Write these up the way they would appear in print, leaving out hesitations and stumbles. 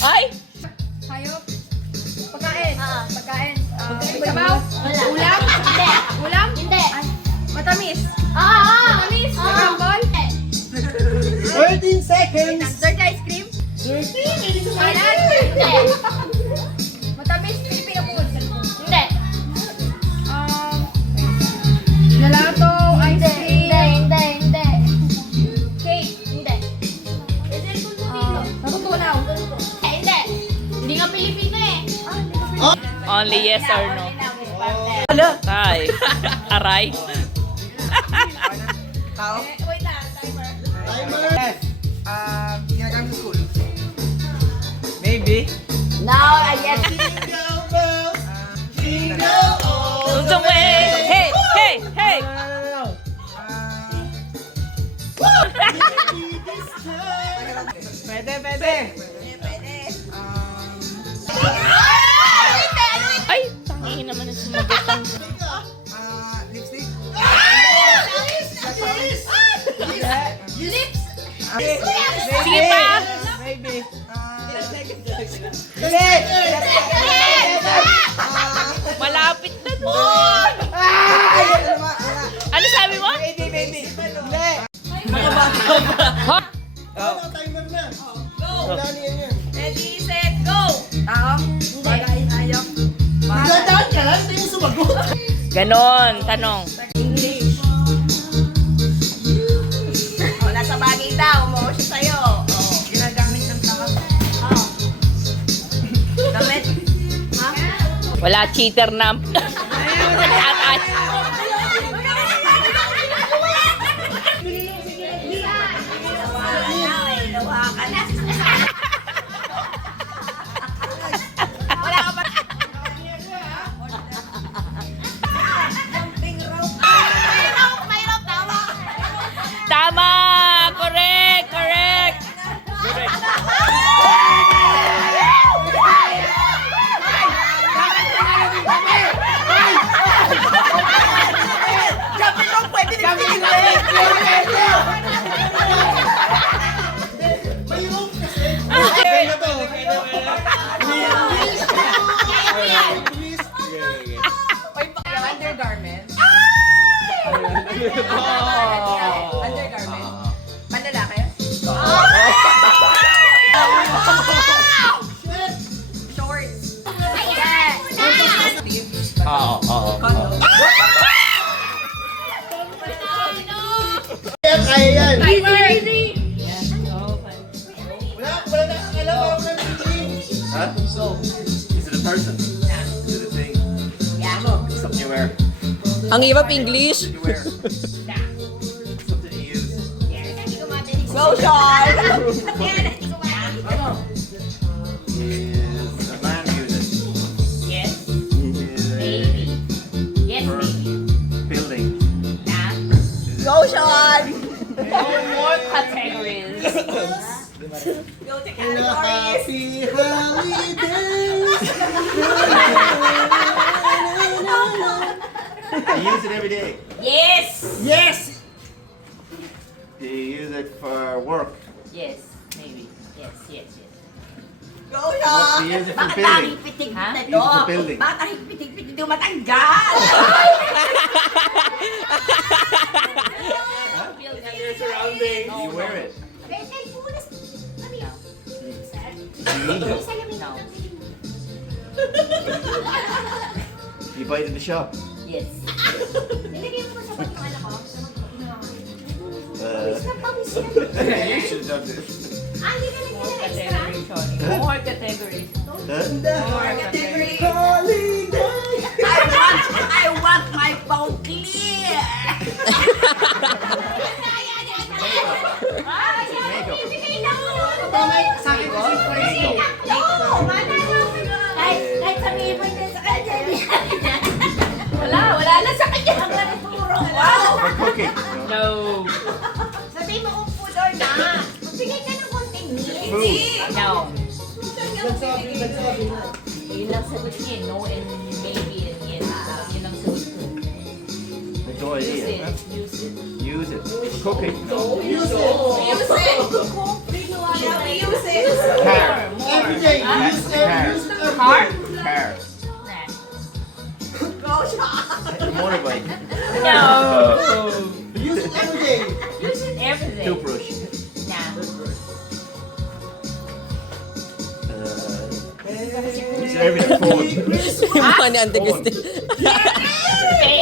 Ay! Hayop. Pagkain. Pagkain. Pagkain. Sabaw. Wala. Ulam. Hindi. Ulam. Hindi. Ay, matamis. Matamis. Crumble. 13 seconds. Dirty ice cream. Salad. Hindi. Matamis. Filipino food. Hindi. Gelato. Ice cream. Hindi. Cake. Hindi. Natutunaw. Hindi. Hindi nga Pilipino eh. Only yes or no. Tay. Aray. Tao. Wait na. Timer. Timer. Yes. Ginagamit sa school. Maybe. No, yes. Jingle bells. Jingle all The way. Hey! Hey! Hey! No. Pwede. Ay! Tangihin naman yung sumagot ang... Lipstick. Lips. Sige pa! Maybe. Malapit na mo! Ano sabi mo? Maybe. Ha? Timer na. Wala niyan yan. Ready, set, go. Tao. Bagay. Hayop. Magandaan ka lang, hindi mo sumagot. Ganon. Tanong. English. Nasa bagay daw. Umuha siya sa'yo. Ginagamit ng tao. Damit. Wala cheater na. At Wala ka pa. Mayroon, tama. Tama! Correct! Undergarments. Undergarments. Panlalaki. Shorts. Oo. Kaya yan. Timer. Wala na kakalaw. Huh? Is it a person? Is it a thing? Something you wear? Ang hirap English. Something you wear? Something you use? Go, Sean. Is a man use it? Yes. Is Maybe. Yes, for maybe. building? Nah. Go, Sean. Categories. Go to categories. Happy holidays. You use it every day. Yes. Yes. Do you use it for work? Yes, maybe. Yes. Go, What do Sean. you use it for Bakit building? tanging pitig-pitig Use it for building. Bakit ang hipitig-pitig di matanggal? Do you wear it? Do you use it? No. Do you buy it in the shop? Yes. You should have done this. More categories. Huh? Category. Holiday. I want my phone clear. Kahit sabihin mo yun sa kanya. Wala na sa kanya. Ang ganituro. Wow. For cooking? No. Sabihin mo kung food or not. Magbigay ka ng konting meat. Food. No. Yun lang sagot niya. No and maybe and yes. Yun lang sagot ko. No idea. Huh? Use it. Use it. Cooking? No. Use it. Use it. Yeah, we use it. Car. Every day. Jay, you use it every Car? day. Car. Nah. Motorbike. No. You use it every day. Use it every day. Toothbrush. Nah. Use it every day. Phone. Yung mga ni Ante Christine.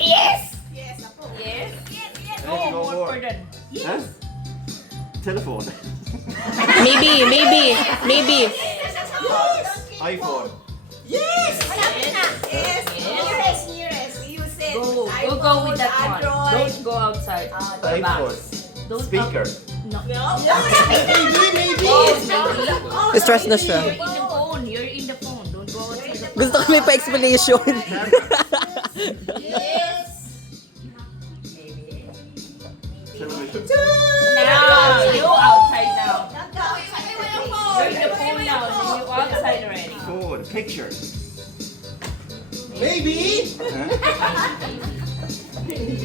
Yes. Yes, apo. Yes. Let's Oh, go more more. for that. Huh? Telephone. Maybe. iPhone. Yes! Malapit na. Yes. Yes. Nearest. Use it. Go with that one. Android. Don't go outside the iPhone. box. Don't Speaker. No. Maybe. Oh, Stress na siya. You're in the phone. You're in the phone. Don't go outside the phone. Gusto ko may pa-explanation. Yes. Television. Now, you outside now. You're You're in the phone now. You outside already. Phone. Picture. Maybe.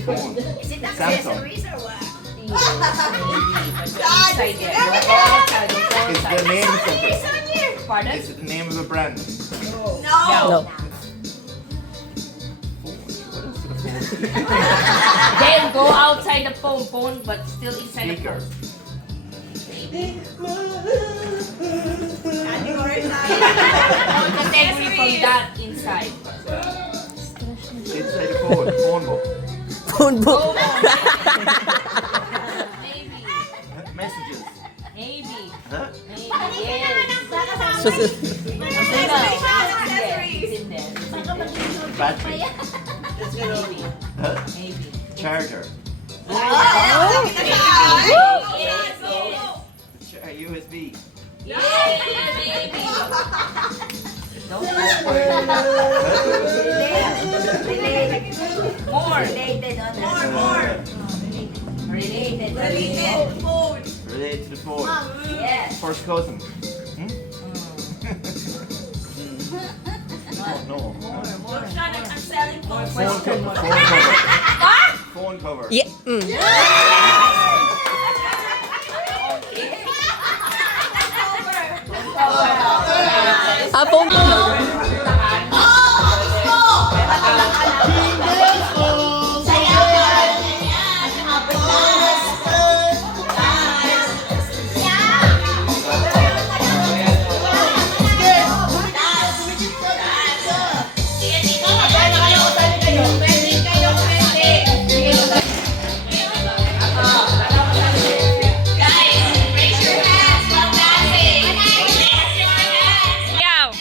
Phone. Is it Samsung. accessories or what? Inside there. Don't go outside. Don't go It's the outside. name of something. It's on here. Pardon? It's the name of a brand. No. No. What else is a phone? Then go outside the phone, but still inside the Speaker. phone. Category from that inside. Inside the phone. Phone book. Phone book. Go on. Maybe. Messages. Maybe. Huh? Maybe. Yes. So, It's in there. Battery. Maybe. Huh? Maybe. Charger. USB. Yeah, maybe. Don't go for it. More. Related on that. Related. Related food. Related to the phone. Yes. First cousin. Hmm? No. I'm selling More food. Phone question. cover. More. Phone cover. Phone cover. yeah. Phone Yeah.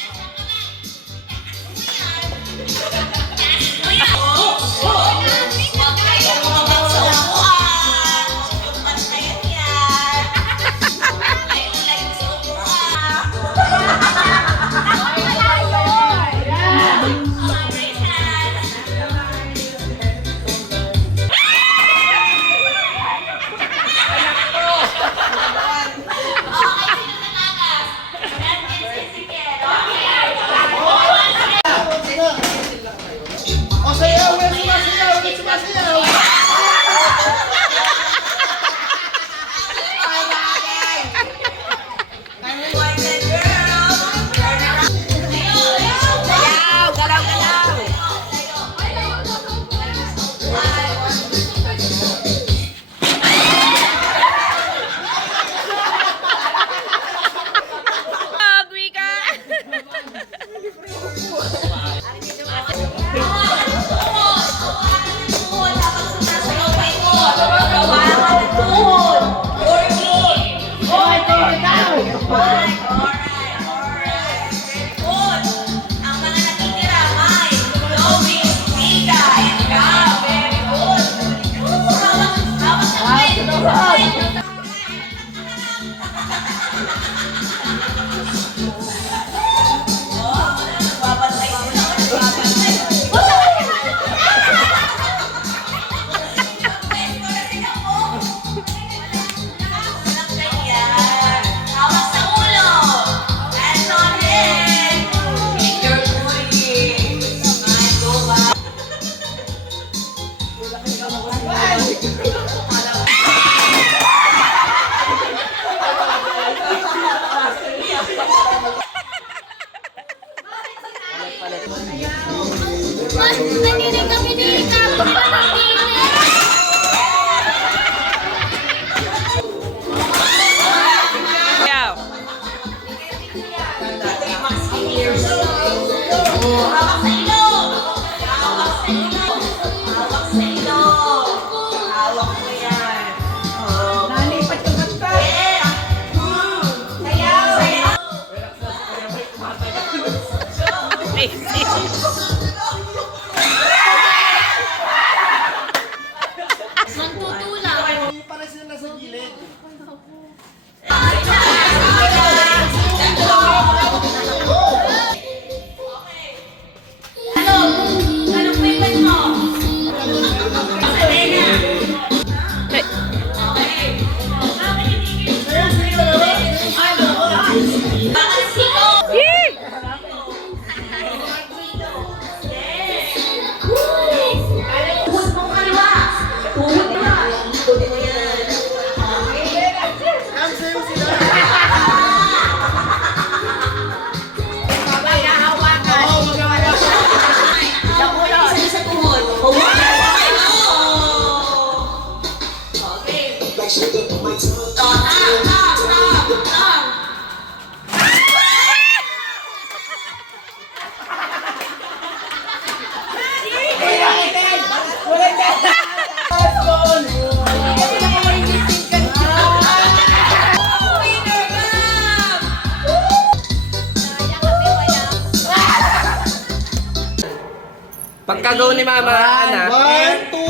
Pagka-go ni Mama Ana. 1, 2,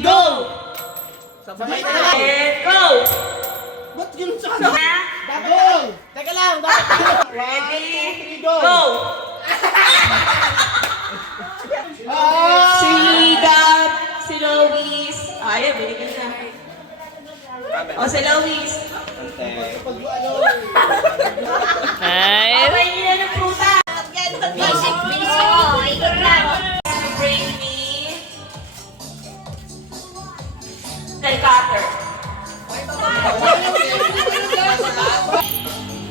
3, go! Sabay na. And go! Ba't ganun sa ano? Go! Teka lang. 1, 2, 3, go! Go! Si Gab, si Lois. Ayan, binigyan na. O, si Lois. Ay. Okay, nila ng prutas. Basic. Oh, ikot lang. Bring me the cutter.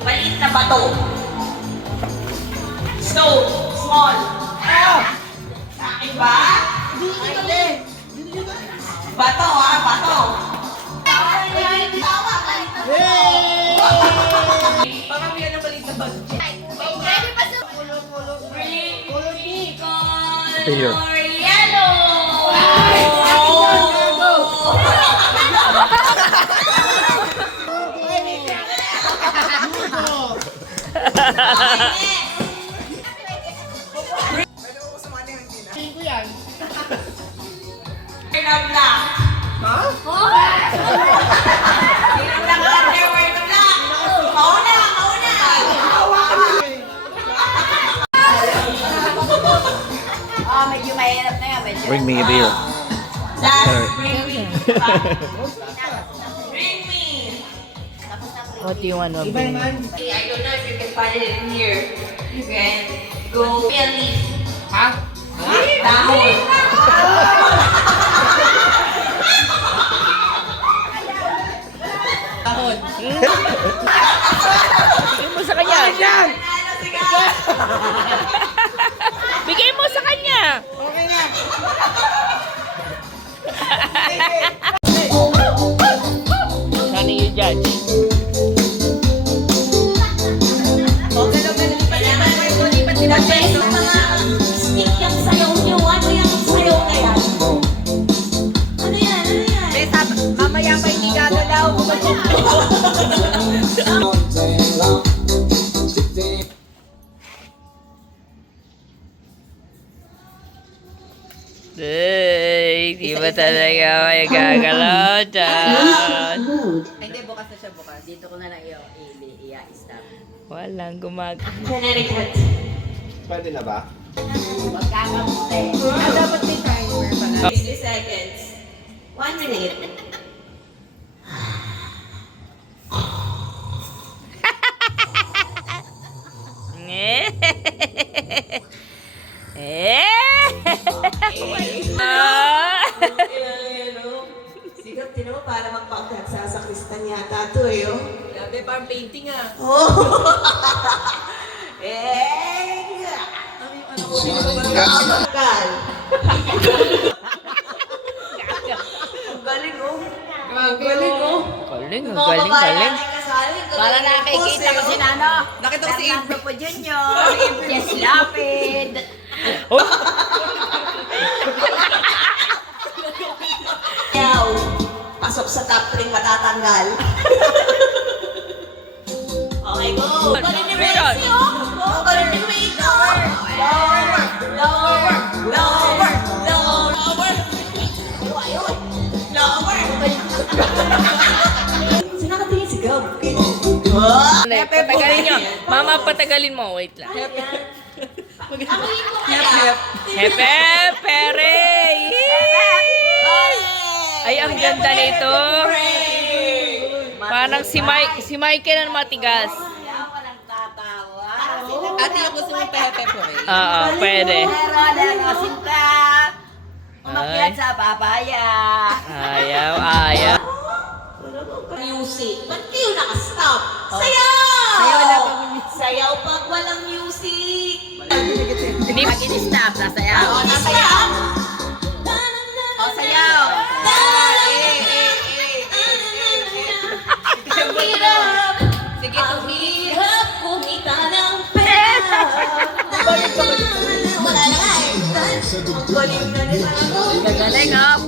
Maliit na bato. Stone. Small. Sa akin ba? Bato bato. Pamamihan ng maliit na bato. Ready pa sa... Bring me Here. color yellow. Word of black. Word of black ate, word of black. Mauna. Medyo mahirap na yan. Medyo. Bring me a beer. Last, bring me. Bring me. What do you want to Iba bring? naman. I don't know if you can find it in here. You can go a leaf. Ha? Dahon. Bigay mo sa kanya. Ano, sige. Bigay mo sa kanya. Okay na. Saan yung judge? Pag-check yung mga stick yung sayaw niyo. Ano yung sayaw na yan? Ano yan? Mamaya pa hindi gagalaw. Ay, di ba talaga may gagalaw dyan? Hindi, bukas na siya bukas. Dito ko na lang i-stop. Walang gumagawa. Connecticut. Pwede na ba? Magkakamuti. Dapat may timer pala. 60 seconds. 1 minute. Sigap din mo para magpakagsa sa kristan yata to eh. Grabe, parang painting ah. Gal. Ang galing oh. Ang galing oh. Galing, ang galing, galing. Para nakikita ko si Nano. Nakita ko si Fernando po Junior. Yes, Lapid. Oh, Yaw. Pasok sa top 3 matatanggal. Okay, go. Galing ni Messi oh. Oh, galing ni Rico. Lower. Ayun. Lower. Sino nakatingin si Gab? patagalin nyo. Mama, patagalin mo. Wait lang. Amoyin ko kaya. Hepe, pere. Ay, ang ganda nito. Parang si Michael ang matigas. Walang tatawa. Ate, yung gusto mo pa-hepe po eh? Oo, pwede. Meron ang sinta. Umakyat sa papaya. Ayaw. Music. Ba't kayo nakastop? Sayaw! Sayaw pag walang music. Hindi pag in-stop, sasayaw. Oo, nasayaw. O, sayaw. Ang hirap. Sige, tumihirap. Kumita ng pera. Wala na nga eh. Ang galing na nila. Gagaling ha.